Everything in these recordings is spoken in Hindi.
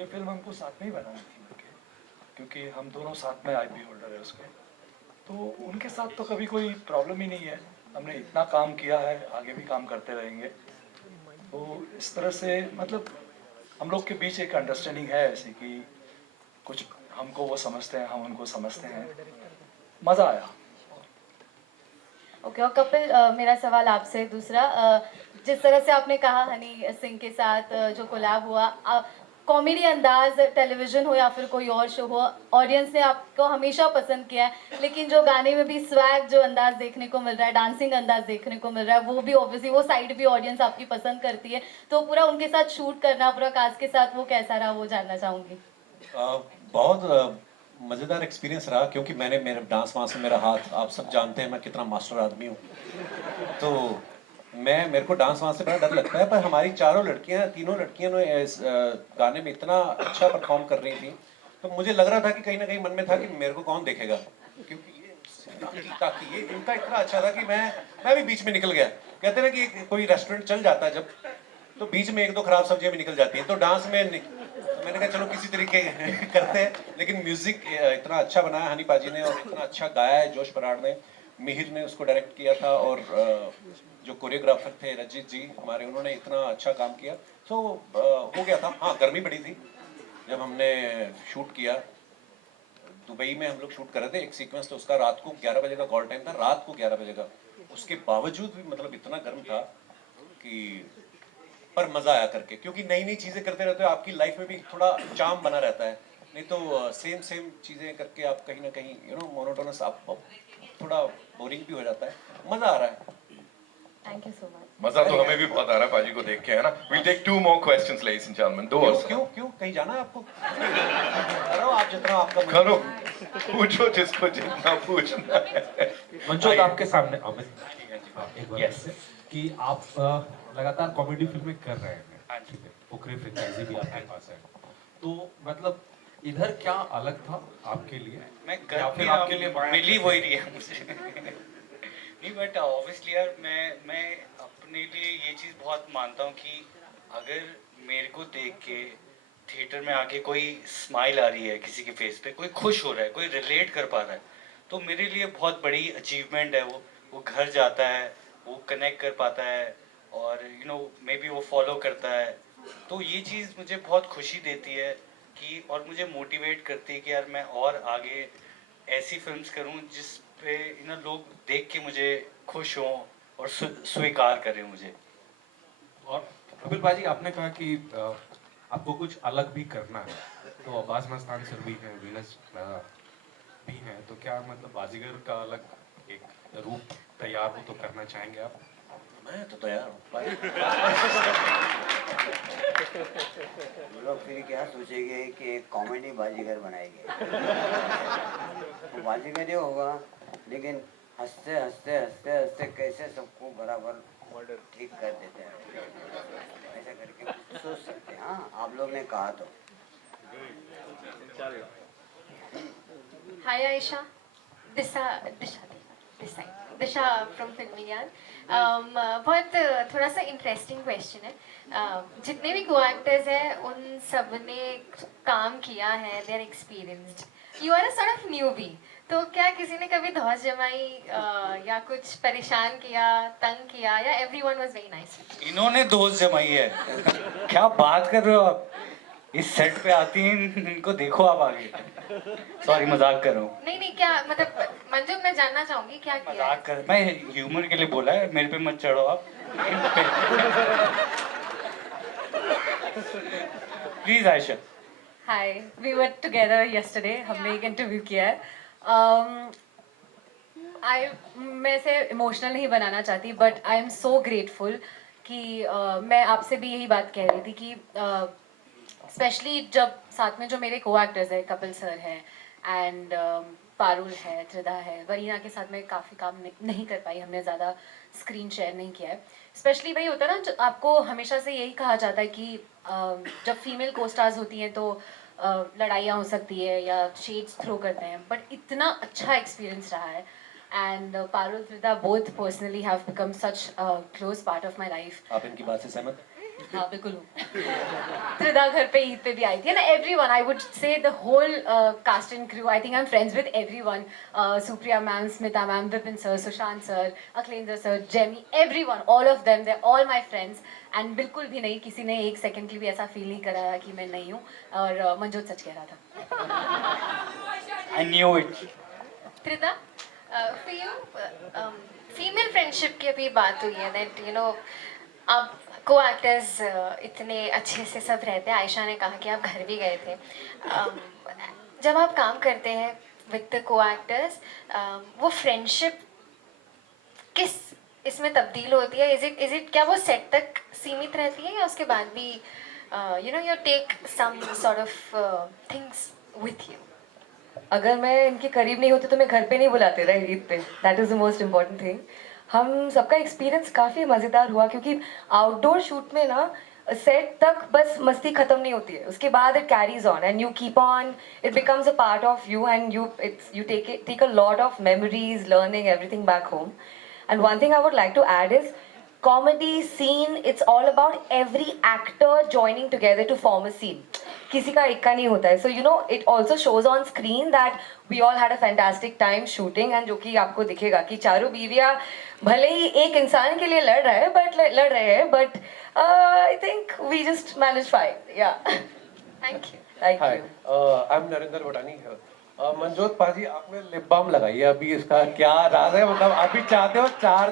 ये फिल्म हमको साथ में ही बनानी थी उनके, क्योंकि हम दोनों साथ में आईपी होल्डर है उसके, तो उनके साथ तो कभी कोई प्रॉब्लम ही नहीं है। हमने इतना काम किया है, आगे भी काम करते रहेंगे। तो इस तरह से मतलब हम लोग के बीच एक अंडरस्टैंडिंग है ऐसी कि कुछ हमको वो समझते हैं, हम उनको समझते हैं, मज़ा आया। ओके, और कपिल, मेरा सवाल आपसे दूसरा, जिस तरह से आपने कहा हनी सिंह के साथ जो कोलैब हुआ, कॉमेडी अंदाज टेलीविजन हो या फिर कोई और शो हो, ऑडियंस ने आपको हमेशा पसंद किया है, लेकिन जो गाने में भी स्वैग जो अंदाज देखने को मिल रहा है, डांसिंग अंदाज देखने को मिल रहा है, वो भी ऑब्वियसली वो साइड भी ऑडियंस आपकी पसंद करती है, तो पूरा उनके साथ शूट करना, पूरा कास्ट के साथ, वो कैसा रहा, वो जानना चाहूंगी। बहुत मज़ेदार एक्सपीरियंस रहा, क्योंकि मैंने मेरे डांस वांस में मेरा हाथ, आप सब जानते हैं मैं कितना मास्टर आदमी हूँ, तो मेरे को डांस वांस से बड़ा डर लगता है, पर हमारी तीनों लड़कियां ने इस गाने में इतना अच्छा परफॉर्म कर रही थी, तो मुझे लग रहा था कि कहीं ना कहीं मन में था कि मेरे को कौन देखेगा, क्योंकि ताकि ये इनका इतना अच्छा था कि मैं भी बीच में निकल गया। कहते ना कि कोई रेस्टोरेंट चल जाता है जब, तो बीच में एक दो खराब सब्जियां भी निकल जाती हैं, तो डांस में तो मैंने कहा चलो किसी तरीके करते हैं, लेकिन म्यूजिक इतना अच्छा बनाया हनी पाजी ने, और इतना अच्छा गाया है जोश बराड़ ने, मिहिर ने उसको डायरेक्ट किया था, और जो कोरियोग्राफर थे रंजीत जी हमारे, उन्होंने इतना अच्छा काम किया, तो हो गया था। हाँ, गर्मी बड़ी थी जब हमने शूट किया, दुबई में हम लोग शूट कर रहे थे एक सीक्वेंस, तो उसका रात को 11 बजे का कॉल टाइम था, रात को 11 बजे का, उसके बावजूद भी मतलब इतना गर्म था कि, पर मजा आया करके, क्योंकि नई नई चीजें करते रहते हो, आपकी लाइफ में भी थोड़ा चार्म बना रहता है, नहीं तो सेम सेम चीजें करके आप कहीं ना कहीं मोनोटोनस, आप थोड़ा बोरिंग भी हो जाता है। मजा आ रहा है। Thank you so much. मजा तो हमें भी बहुत आ रहा है पाजी को देख के, है ना। We'll take 2 more questions, ladies and gentlemen. दो और क्यों क्यों कहीं जाना है आपको? करो आप जितना आपका मन करो, पूछो जिसको जितना पूछना है। मंचोत आपके सामने एक बार Yes. से कि आप लगातार कॉमेडी फिल्में कर रहे हैं, ठीक है, पोखरे फ्रेंचाइजी भी आपके पास है, तो मतलब इधर क्या अलग था आपके लिए, मैं या कर फिर भी आपके लिए मिल ही वही रही है मुझे। नहीं, बट ऑब्वियसली यार, मैं अपने लिए ये चीज़ बहुत मानता हूँ कि अगर मेरे को देख के थिएटर में आके कोई स्माइल आ रही है किसी के फेस पे, कोई खुश हो रहा है, कोई रिलेट कर पा रहा है, तो मेरे लिए बहुत बड़ी अचीवमेंट है वो घर जाता है, वो कनेक्ट कर पाता है, और मे बी वो फॉलो करता है, तो ये चीज़ मुझे बहुत खुशी देती है कि, और मुझे मोटिवेट करती है कि यार मैं और आगे ऐसी फिल्म्स करूं जिस पे लोग देख के मुझे खुश हों और स्वीकार करें मुझे। और कपिल पाजी, आपने कहा कि आपको कुछ अलग भी करना है, तो अब्बास मस्तान सर भी हैं, वीनस भी हैं, तो क्या मतलब बाजीगर का अलग एक रूप तैयार हो तो करना चाहेंगे आप? मैं तो तैयार हूँ। लोग फिर क्या सोचेंगे कि एक कॉमेडी बाजीगर बनाएंगे। वो बाजीगर ही होगा, लेकिन हंसते हंसते हंसते हंसते कैसे सबको बराबर ठीक कर देते हैं, ऐसा करके सोच सकते हैं। हाँ, आप लोग ने कहा तो। Hi Aisha, Disha, Disha, Disha, Disha from Filmiyan. बहुत थोड़ा सा इंटरेस्टिंग क्वेश्चन है। जितने भी को एक्टर्स हैं उन सब ने काम किया है, they are experienced, you are a sort of newbie, तो क्या किसी ने कभी धौस जमाई या कुछ परेशान किया, तंग किया, या एवरीवन वाज वेरी नाइस? इन्होंने दोस्त जमाई है, क्या बात कर रहे हो आप, इस सेट पे आती हैं, इनको देखो आप आगे। सॉरी, मजाक कर रहा हूँ। नहीं नहीं, क्या मतलब मंजू, मैं जानना चाहूंगी क्या किया है? मजाक कर, मैं ह्यूमर के लिए बोला है, मेरे पे मत चढ़ो आप। Please Ayesha. Hi, we were together yesterday, हमने एक इंटरव्यू किया है। मैं इसे इमोशनल नहीं बनाना चाहती, but I am so grateful कि मैं आपसे भी यही बात कह रही थी कि स्पेशली जब साथ में जो मेरे को एक्टर्स हैं, कपिल सर हैं एंड पारुल है, त्रिधा है, वरीना के साथ मैं काफ़ी काम नहीं कर पाई, हमने ज़्यादा स्क्रीन शेयर नहीं किया है। स्पेशली वही होता है ना, आपको हमेशा से यही कहा जाता है कि जब फीमेल को स्टार्स होती हैं तो लड़ाइयाँ हो सकती है या शेड्स थ्रो करते हैं, बट इतना अच्छा एक्सपीरियंस रहा है, and Parul, Tridha both personally have become such close part of my life. आप इनकी बात से सहमत? हाँ, बिल्कुल हूँ। त्रिदा घर पे ईद पे भी आई थी ना. Everyone, I would say the whole cast and crew. I think I'm friends with everyone. Supriya ma'am, Smita ma'am, Vipin sir, Sushant sir, Akhlendra sir, Jemmy, everyone, all of them, they're all my friends. And बिल्कुल भी नहीं, किसी ने एक सेकंड के लिए भी ऐसा फील नहीं कराया कि मैं नहीं हूँ. और मंजोत सच कह रहा था. I knew it. Trida, for you, female friendship की अभी बात हुई है that you know आप co-actors इतने अच्छे से सब रहते हैं. आयशा ने कहा कि आप घर भी गए थे. जब आप काम करते हैं with the co-actors, वो friendship किस इसमें तब्दील होती है? Is it क्या वो सेट तक सीमित रहती है या उसके बाद भी you know you take some sort of things with you? अगर मैं इनके करीब नहीं होती तो मैं घर पे नहीं बुलाते रहे ईद पे. That is the most important thing. हम सबका एक्सपीरियंस काफ़ी मज़ेदार हुआ क्योंकि आउटडोर शूट में ना सेट तक बस मस्ती ख़त्म नहीं होती है. उसके बाद it carries on and you keep on. It becomes a part of you and you take a lot of memories, learning everything back home. And one thing I would like to add is comedy scene, it's all about every actor joining together to form a scene. किसी का एक का नहीं होता है. So you know it also shows on screen that we all had a fantastic time shooting. And जो कि आपको दिखेगा कि चारों बीवियाँ भले ही एक इंसान के लिए लड़ रहे हैं but I think we just managed fine. Yeah. Thank you. Thank Hi, you. I'm Narinder Vatani here. Manjot पाजी, आपने लिप बाम लगाई है. अभी इसका क्या राज है? मतलब आप भी चाहते हो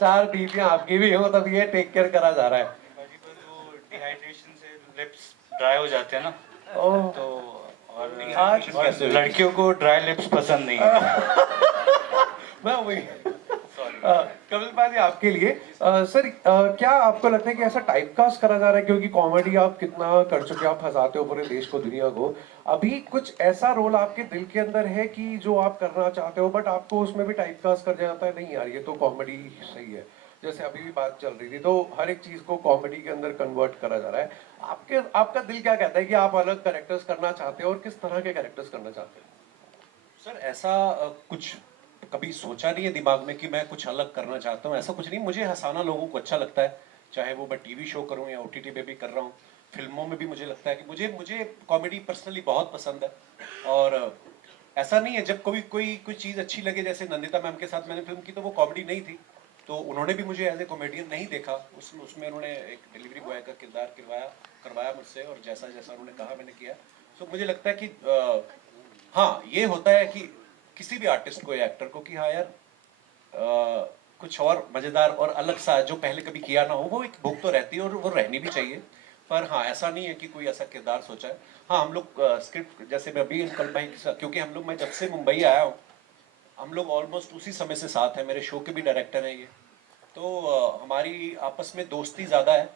चार बीवियां आपकी भी हो, तब ये टेक केयर करा जा रहा है. बाजी पर वो डिहाइड्रेशन से लिप्स ड्राई हो जाते हैं ना, ओह, तो और Dehydration कैसे हुई? लड़कियों को ड्राई लिप्स पसंद नहीं है. मैं वही कपिल पाजी आपके लिए सर, क्या आपको लगता है कि ऐसा टाइपकास्ट करा जा रहा है? क्योंकि कॉमेडी आप कितना कर चुके हैं, आप हंसाते हो पूरे देश को, दुनिया को. अभी कुछ ऐसा रोल आपके दिल के अंदर है कि जो आप करना चाहते हो बट आपको उसमें भी टाइपकास्ट कर जाता है, नहीं यार ये तो कॉमेडी सही है? जैसे अभी भी बात चल रही थी, तो हर एक चीज को कॉमेडी के अंदर कन्वर्ट करा जा रहा है. आपका दिल क्या कहता है कि आप अलग कैरेक्टर्स करना चाहते हो और किस तरह के कैरेक्टर्स करना चाहते हो? सर ऐसा कुछ कभी सोचा नहीं है दिमाग में कि मैं कुछ अलग करना चाहता हूँ. ऐसा कुछ नहीं. मुझे हंसाना लोगों को अच्छा लगता है, चाहे वो मैं टीवी शो करूँ या ओटीटी पे भी कर रहा हूँ. फिल्मों में भी मुझे लगता है कि मुझे कॉमेडी पर्सनली बहुत पसंद है. और ऐसा नहीं है जब कोई चीज़ अच्छी लगे, जैसे नंदिता मैम के साथ मैंने फिल्म की तो वो कॉमेडी नहीं थी, तो उन्होंने भी मुझे एज ए कॉमेडियन नहीं देखा. उसमें उन्होंने एक डिलीवरी बॉय का किरदार करवाया मुझसे, और जैसा उन्होंने कहा मैंने किया. तो मुझे लगता है कि हाँ, ये होता है कि किसी भी आर्टिस्ट को या एक्टर को कि हाँ यार कुछ और मजेदार और अलग सा जो पहले कभी किया ना हो, वो एक भूख तो रहती है और वो रहनी भी चाहिए. पर हाँ, ऐसा नहीं है कि कोई ऐसा किरदार सोचा है. हाँ, हम लोग स्क्रिप्ट, जैसे मैं अभी कल भाई के साथ, क्योंकि हम लोग, मैं जब से मुंबई आया हूँ हम लोग ऑलमोस्ट उसी समय से साथ हैं. मेरे शो के भी डायरेक्टर हैं ये, तो हमारी आपस में दोस्ती ज़्यादा है,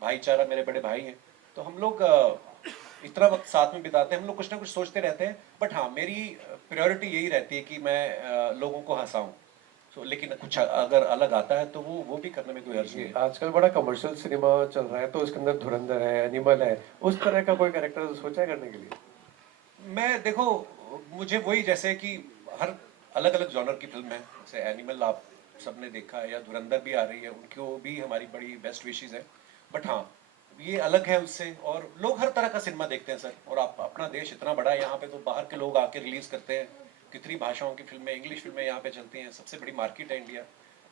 भाईचारा, मेरे बड़े भाई हैं. तो हम लोग इतना वक्त साथ में बिताते हैं, हम लोग कुछ ना कुछ सोचते रहते हैं. बट हाँ, मेरी प्रायोरिटी यही रहती है कि मैं लोगों को हंसाऊं. लेकिन कुछ अगर अलग आता है तो वो भी करने में कोई हर्ज नहीं है. आजकल बड़ा कमर्शियल सिनेमा चल रहा है, तो उसके अंदर धुरंधर है, एनिमल है, उस तरह का कोई कैरेक्टर सोचा है करने के लिए? मैं देखो, मुझे वही, जैसे कि हर अलग अलग जॉनर की फिल्म है, जैसे एनिमल आप सबने देखा है, या धुरंधर भी आ रही है, उनको भी हमारी बड़ी बेस्ट विशेज है. बट हाँ, ये अलग है उससे, और लोग हर तरह का सिनेमा देखते हैं सर. और आप, अपना देश इतना बड़ा है, यहाँ पे तो बाहर के लोग आके रिलीज करते हैं. कितनी भाषाओं की फिल्में, इंग्लिश फिल्में यहाँ पे चलती हैं, सबसे बड़ी मार्केट है इंडिया.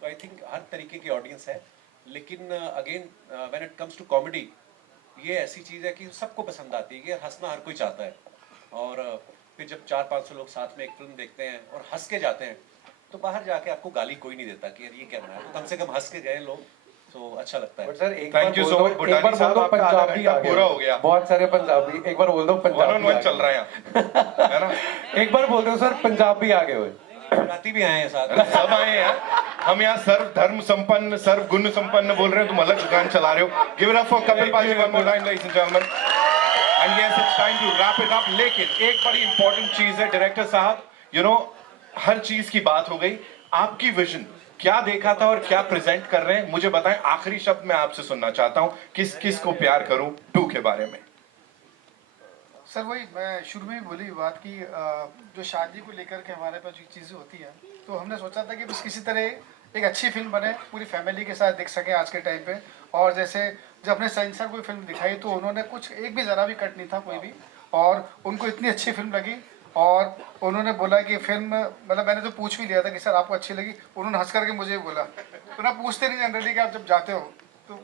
तो आई थिंक हर तरीके की ऑडियंस है. लेकिन again when it comes to comedy, ये ऐसी चीज़ है कि सबको पसंद आती है, कि हंसना हर कोई चाहता है. और फिर जब 400-500 लोग साथ में एक फिल्म देखते हैं और हंस के जाते हैं, तो बाहर जाके आपको गाली कोई नहीं देता कि यार ये क्या है. तो कम से कम हंस के गए लोग, तो अच्छा लगता है. बट सर एक Thank you so much, बुटानी साहब, आपका आधा पंजाबी घंटा आ गया. पूरा हो गया. बहुत सारे पंजाबी, एक बार बोल दो पंजाबी. 1-on-1 चल रहा है यहाँ, है ना? एक बार बोल दो सर, पंजाबी आगे हुए. गुजराती भी आए हैं साथ. सब आए हैं. हम यहाँ सर्व धर्म संपन्न, सर्व गुण संपन्न बोल रहे हो, तुम अलग दुकान चला रहे हो. Give it up for Kapil Paaji one more time, ladies and gentleman. And yes, it's time to wrap it up. लेकिन एक बड़ी इंपॉर्टेंट चीज है डायरेक्टर साहब, यू नो, हर चीज की बात हो गई. आपकी विजन क्या देखा था और क्या प्रेजेंट कर रहे हैं, मुझे बताएं. आखिरी शब्द मैं आपसे सुनना चाहता हूं, किस को प्यार करूं 2 के बारे में. सर वही मैं शुरू में ही बोली बात की, जो शादी को लेकर के हमारे पास जो चीज़ें होती हैं, तो हमने सोचा था कि बस किसी तरह एक अच्छी फिल्म बने, पूरी फैमिली के साथ देख सकें आज के टाइम पे। और जैसे जब अपने सर सर कोई फिल्म दिखाई तो उन्होंने कुछ एक भी ज़रा भी कट नहीं था कोई भी, और उनको इतनी अच्छी फिल्म लगी। और उन्होंने बोला कि फिल्म, मतलब मैंने तो पूछ भी लिया था कि सर आपको अच्छी लगी, उन्होंने हंस करके मुझे बोला, तो ना पूछते नहीं जनरली कि आप जब जाते हो, तो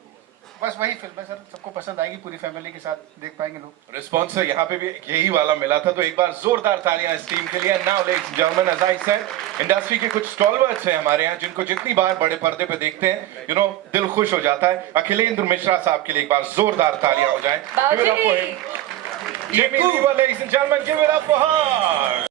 बस वही फिल्म है सर, सबको पसंद आएगी, पूरी फैमिली के साथ देख पाएंगे लोग। रिस्पॉन्स यहाँ पे भी यही वाला मिला था, तो एक बार जोरदार तालियां इस टीम के लिए। Now ladies and gentleman, as I said, industry के कुछ स्टॉलवर्ड्स हैं हमारे यहाँ जिनको जितनी बार बड़े पर्दे पे देखते हैं, यू नो, दिल खुश हो जाता है। अखिलेंद्र मिश्रा साहब के लिए एक बार जोरदार तालियां हो जाए। बाबूजी! Jamie Lever, ladies and gentlemen, give it up for her.